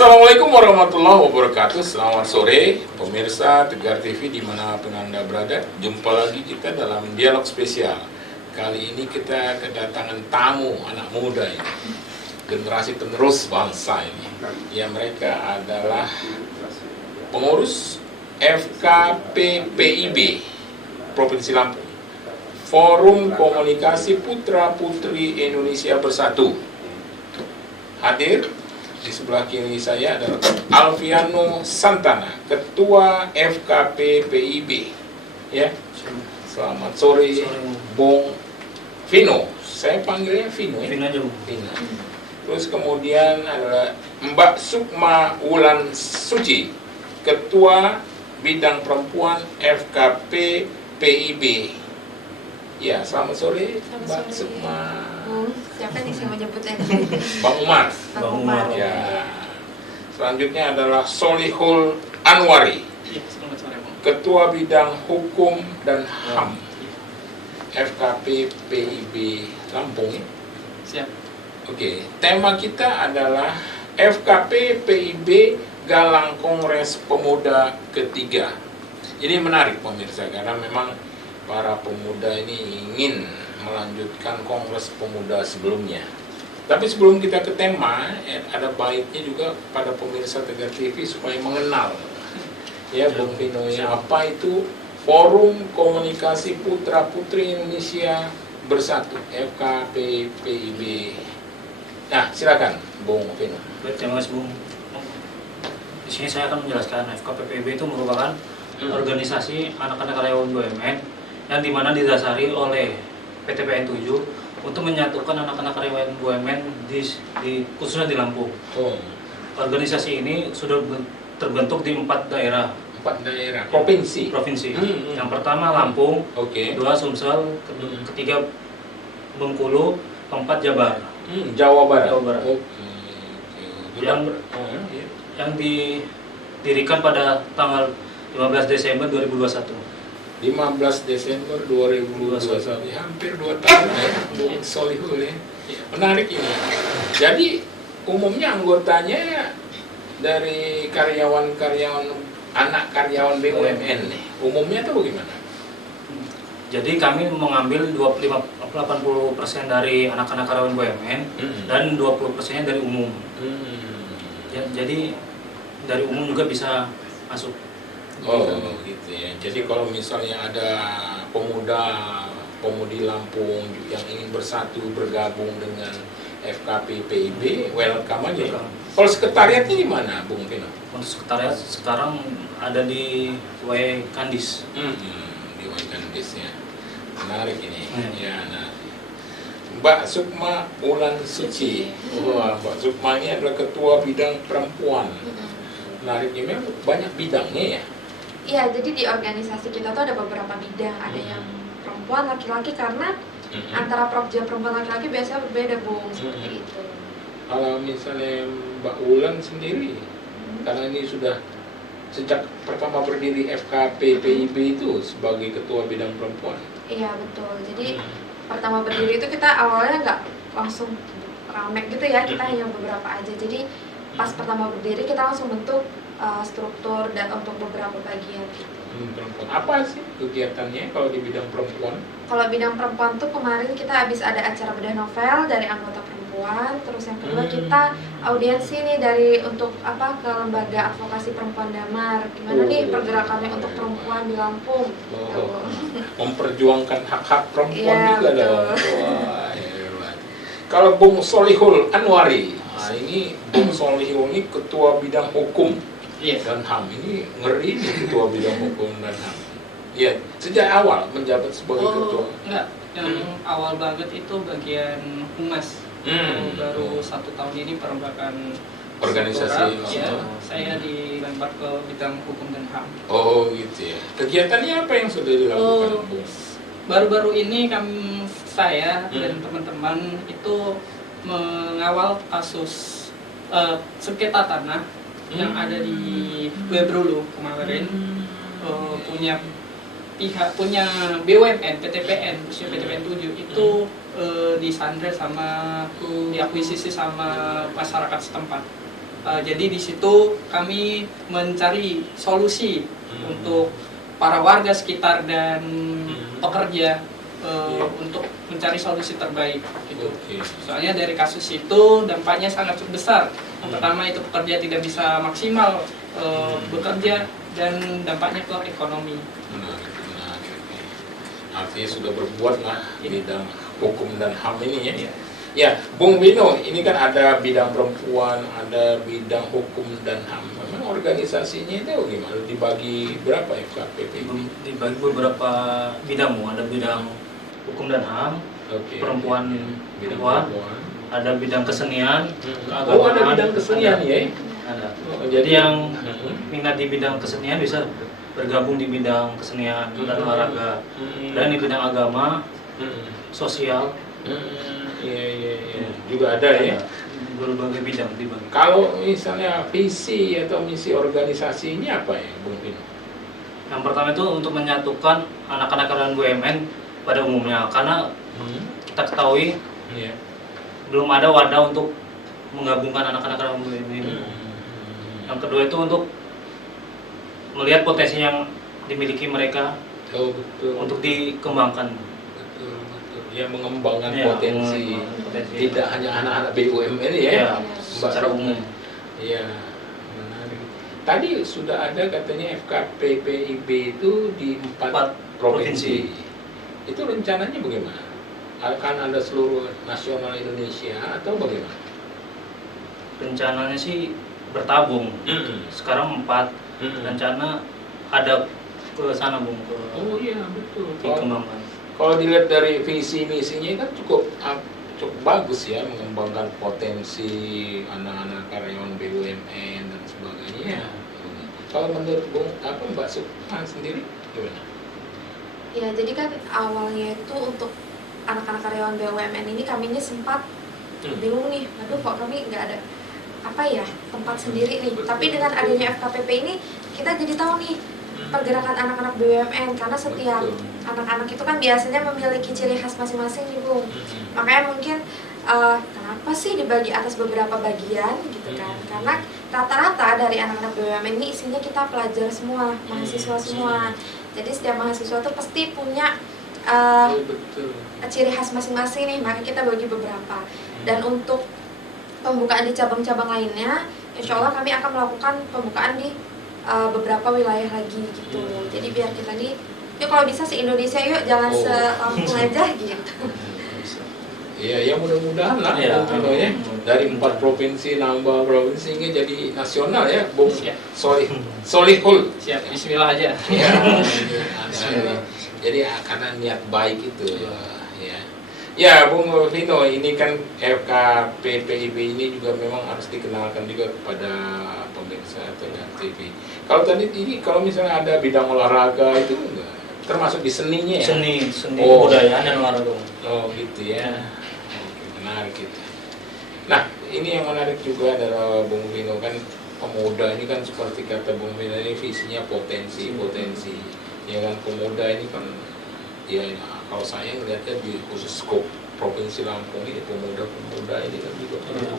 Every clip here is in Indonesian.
Assalamualaikum warahmatullahi wabarakatuh. Selamat sore pemirsa Tegar TV dimanapun Anda berada. Jumpa lagi kita dalam dialog spesial. Kali ini kita kedatangan tamu anak muda ini, generasi penerus bangsa ini. Ya, mereka adalah pengurus FKPPIB Provinsi Lampung, Forum Komunikasi Putra Putri Indonesia Bersatu. Hadir di sebelah kiri saya adalah Alfiano Santana, Ketua FKPPIB. Ya, selamat sore, Bung Vino. Saya panggilnya Vino ya. Vino aja, Bung. Vino. Terus kemudian adalah Mbak Sukma Wulan Suci, Ketua Bidang Perempuan FKPPIB. Ya, selamat sore, Mbak Sukma. Siapa nih sih mau nyebutnya? Bang Umar. Bang Umar. Ya. Selanjutnya adalah Solihul Anwari, Iya, selamat sore, Bang. Ketua Bidang Hukum dan HAM FKPPIB Lampung. Ya? Siap. Oke, tema kita adalah FKPPIB Galang Kongres Pemuda ketiga. Ini menarik pemirsa, karena memang para pemuda ini ingin melanjutkan Kongres Pemuda sebelumnya. Tapi sebelum kita ke tema, ada baiknya juga pada pemirsa Tegar TV supaya mengenal ya Bung Vino, apa itu Forum Komunikasi Putra Putri Indonesia Bersatu FKPPIB. Nah, silakan Bung Vino. Baik, terima kasih, Bung. Di sini saya akan menjelaskan FKPPIB itu merupakan organisasi anak-anak karyawan BUMN yang dimana didasari oleh PTPN 7 untuk menyatukan anak-anak karyawan BUMN khususnya di Lampung. Organisasi ini sudah terbentuk di 4 daerah. 4 daerah provinsi. Yang pertama Lampung, kedua Sumsel, ketiga Bengkulu, keempat Jabar. Jawa Barat. Yang didirikan pada tanggal 15 Desember 2021. 15 Desember 2021, hampir 2 tahun ya, Bung Solihul ya. Menarik ini. Jadi umumnya anggotanya dari karyawan-karyawan, anak karyawan BUMN nih. Umumnya itu bagaimana? Jadi kami mengambil 80% dari anak-anak karyawan BUMN dan 20%-nya dari umum. Ya, jadi dari umum juga bisa masuk. Gitu ya. Jadi kalau misalnya ada pemudi Lampung yang ingin bersatu bergabung dengan FKPPIB, welcome aja. Kalau sekretariatnya di mana, Bung Vino? Untuk sekretariat sekarang ada di W Kandis. Di W Kandis ya. Menarik ini. Ya, nah. Mbak Sukma Wulan Suci. Mbak Sukma ini adalah Ketua Bidang Perempuan. Menarik ini, banyak bidangnya ya. Iya, jadi di organisasi kita tuh ada beberapa bidang. Ada yang perempuan, laki-laki, karena antara Prokja perempuan laki-laki biasanya berbeda, Bung, seperti itu. Kalau misalnya Mbak Wulan sendiri, karena ini sudah sejak pertama berdiri FKPPIB itu sebagai Ketua Bidang Perempuan. Iya, betul. Jadi pertama berdiri itu kita awalnya nggak langsung rame gitu ya, kita hanya beberapa aja. Jadi pas pertama berdiri kita langsung bentuk struktur dan untuk beberapa bagian gitu. Perempuan. Apa sih kegiatannya kalau di bidang perempuan? Kalau bidang perempuan tuh kemarin kita habis ada acara bedah novel dari anggota perempuan. Terus yang kedua kita audiensi nih untuk ke lembaga advokasi perempuan Damar. Gimana nih pergerakannya untuk perempuan di Lampung? Memperjuangkan hak-hak perempuan juga dong. Wah, kalau Bung Solihul Anwari, ini Bung Solihul ini Ketua Bidang Hukum dan HAM. Ini ngeri nih, Ketua Bidang Hukum dan HAM. Iya, sejak awal menjabat sebagai ketua. Enggak, yang awal banget itu bagian humas. Baru 1 tahun ini perombakan organisasi. Ya, saya dilempar ke bidang hukum dan HAM. Oh gitu ya. Kegiatannya apa yang sudah dilakukan, Bung? Baru-baru ini saya dan teman-teman itu mengawal kasus sengketa tanah yang ada di Webrulu kemarin. Punya BUMN, PTPN, khususnya PTPN 7 itu disandra sama diakuisisi sama masyarakat setempat. Jadi di situ kami mencari solusi untuk para warga sekitar dan pekerja untuk mencari solusi terbaik gitu. Soalnya dari kasus itu dampaknya sangat cukup besar. Yang pertama itu pekerja tidak bisa maksimal bekerja dan dampaknya ke ekonomi. Menarik. Artinya sudah berbuat lah bidang hukum dan HAM ini ya. Iya. Ya, Bung Vino, ini kan ada bidang perempuan, ada bidang hukum dan HAM. Memang organisasinya itu gimana? Dibagi berapa FKPPIB? Dibagi beberapa bidang, Bu. Ada bidang hukum dan HAM, Oke. perempuan, Bidang perempuan, perempuan. ada bidang kesenian, Oh, ada bidang kesenian ya? Ada. Oh, Jadi yang minat di bidang kesenian bisa bergabung di bidang kesenian dan olahraga, dan di bidang agama, sosial, Iya. Juga ada ya. berbagai bidang dibagi. Kalau misalnya visi atau misi organisasinya apa ya, Bung Vino? Yang pertama itu untuk menyatukan anak-anak karyawan BUMN pada umumnya, karena kita ketahui Iya. belum ada wadah untuk menggabungkan anak-anak karyawan BUMN ini. Yang kedua itu untuk melihat potensi yang dimiliki mereka Oh, betul. untuk dikembangkan. Betul. Ya, mengembangkan Ya, potensi. mengembangkan potensi. Tidak hanya anak-anak BUMN ya. Ya, Mbak secara umum. Iya, menarik. Tadi sudah ada katanya FKPPIB itu di 4 provinsi. Itu rencananya bagaimana? Akan ada seluruh nasional Indonesia atau bagaimana? Rencananya sih bertabung. Sekarang 4. Rencana ada ke sana, Bung, ke Oh iya, betul. dikembangkan. Kalau dilihat dari visi misinya kan cukup bagus ya, mengembangkan potensi anak-anak karyawan BUMN dan sebagainya. Kalau menurut Mbak Sukma sendiri gimana? Ya, jadi kan awalnya itu untuk anak-anak karyawan BUMN ini kaminya sempat bingung nih, aduh kok kami nggak ada tempat sendiri nih. Tapi dengan adanya FKPP ini kita jadi tahu nih pergerakan anak-anak BUMN, karena setiap anak-anak itu kan biasanya memiliki ciri khas masing-masing nih, Bung. Makanya mungkin kenapa sih dibagi atas beberapa bagian gitu kan? Karena rata-rata dari anak-anak BUMN ini isinya kita pelajar semua, mahasiswa semua. Jadi setiap mahasiswa tuh pasti punya ciri khas masing-masing nih, maka kita bagi beberapa. Dan untuk pembukaan di cabang-cabang lainnya, insya Allah kami akan melakukan pembukaan di beberapa wilayah lagi gitu. Jadi biar kita nih, yuk kalau bisa se-Indonesia yuk, jangan se-Lampung aja gitu. Iya, ya mudah-mudahan lah Ya, ya. Dari 4 provinsi nambah provinsinya jadi nasional ya, Bung Solihul. Siap, bismillah aja. Ya, jadi karena niat baik itu ya. Ya, Bung Vino, ini kan FKPPIB ini juga memang harus dikenalkan juga kepada pemirsa Tegar TV. Kalau tadi ini kalau misalnya ada bidang olahraga itu enggak termasuk di seninya ya? Seni kebudayaan dan olahraga. Oh gitu ya. Oke, menarik itu. Nah, ini yang menarik juga adalah Bung Vino kan pemuda ini kan seperti kata Bung Vino ini visinya potensi. Ya kan pemuda ini kan ya kalau saya melihatnya di khusus skop Provinsi Lampung ini pemuda ini kan juga perlu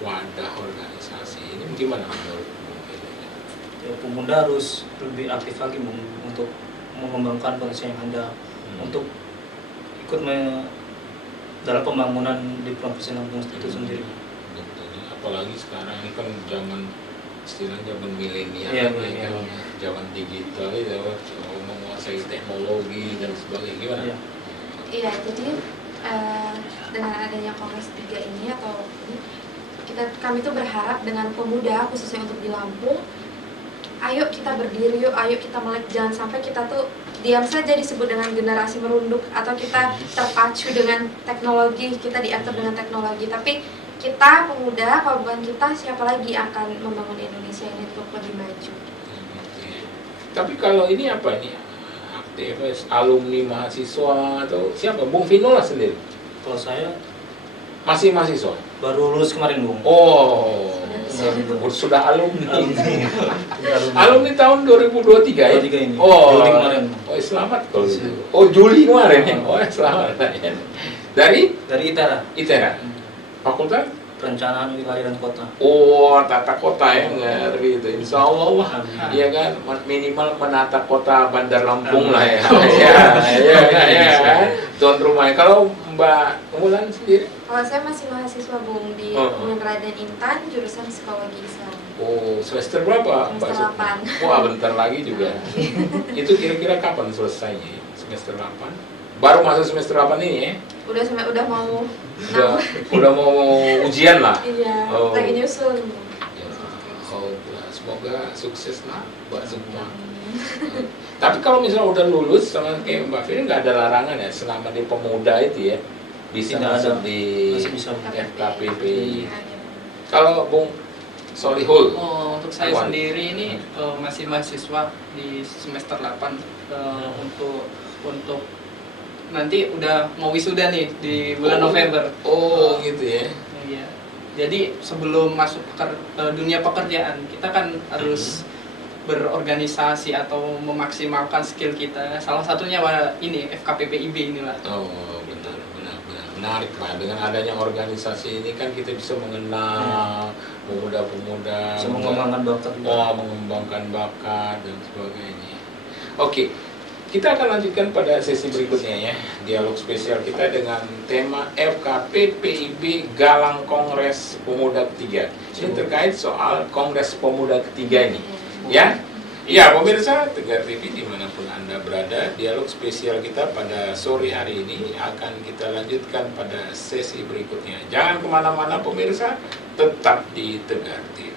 wadah organisasi. Ini gimana menurut Bung Vino? Ya, pemuda harus lebih aktif lagi, Bung, untuk mengembangkan potensi yang ada, untuk ikut dalam pembangunan di Provinsi Lampung itu sendiri. Betul. Apalagi sekarang ini kan istilahnya zaman milenial, Ya, zaman digital, menguasai teknologi dan sebagainya. Gimana? Iya, jadi dengan adanya Kongres 3 ini kami tuh berharap dengan pemuda khususnya untuk di Lampung, ayo kita berdiri yuk, ayo kita melek, jangan sampai kita tuh diam saja disebut dengan generasi merunduk atau kita terpacu dengan teknologi, kita diatur dengan teknologi. Tapi kita pemuda, kalau bukan kita siapa lagi akan membangun Indonesia ini untuk lebih maju. Tapi kalau ini apa ini? Aktivis, alumni mahasiswa atau siapa? Bung Vino lah sendiri. Kalau saya Masih mahasiswa? baru lulus kemarin, Bung. Oh, sudah alumni. Alumni tahun 2023 ya? 2023 ini. Oh, Juli kemarin. Oh, selamat kalau gitu. Oh, Juli kemarin ya? Oh, selamat. Dari Dari ITERA. ITERA. Fakultas perencanaan wilayah dan kota. Oh, tata kota ya, ngeri itu. Insya Allah lah, Amin. ya kan, minimal menata kota Bandar Lampung lah ya. Amin. Ya. Tuan rumah. Kalau Mbak Wulan sendiri? Kalau saya masih mahasiswa Bung di Oh. Uin Raden Intan, jurusan Psikologi Islam. Oh, semester berapa Mbak? Semester Sukma? 8. Wah, bentar lagi juga. Itu kira-kira kapan selesainya? Semester 8? Baru masuk semester 8 ini ya? Udah mau Udah mau ujian lah. iya, Oh. lagi nyusun. Ya, oh, semoga sukses lah Mbak Sukma. Tapi kalau misalnya udah lulus sama kayak Mbak Fir nggak ada larangan ya selama di pemuda itu ya bisa Tidak masuk ada. di Masih bisa. FKPP. Iya. Kalau Bung Solihul, Untuk saya Awan. sendiri ini masih mahasiswa di semester 8 untuk nanti udah mau wisuda nih di bulan November. Oh, gitu ya. Iya. Jadi sebelum masuk dunia pekerjaan, kita kan harus berorganisasi atau memaksimalkan skill kita. Salah satunya ini FKPPIB inilah. Oh, benar. Menarik lah. Dengan adanya organisasi ini kan kita bisa mengenal pemuda-pemuda, Bisa mengembangkan bakat. mengembangkan bakat dan sebagainya. Oke, kita akan lanjutkan pada sesi berikutnya ya. Dialog spesial kita dengan tema FKPPIB Galang Kongres Pemuda Ketiga. Ini terkait soal Kongres Pemuda Ketiga ini. Ya, iya pemirsa Tegar TV dimanapun Anda berada, dialog spesial kita pada sore hari ini akan kita lanjutkan pada sesi berikutnya. Jangan kemana-mana pemirsa, tetap di Tegar TV.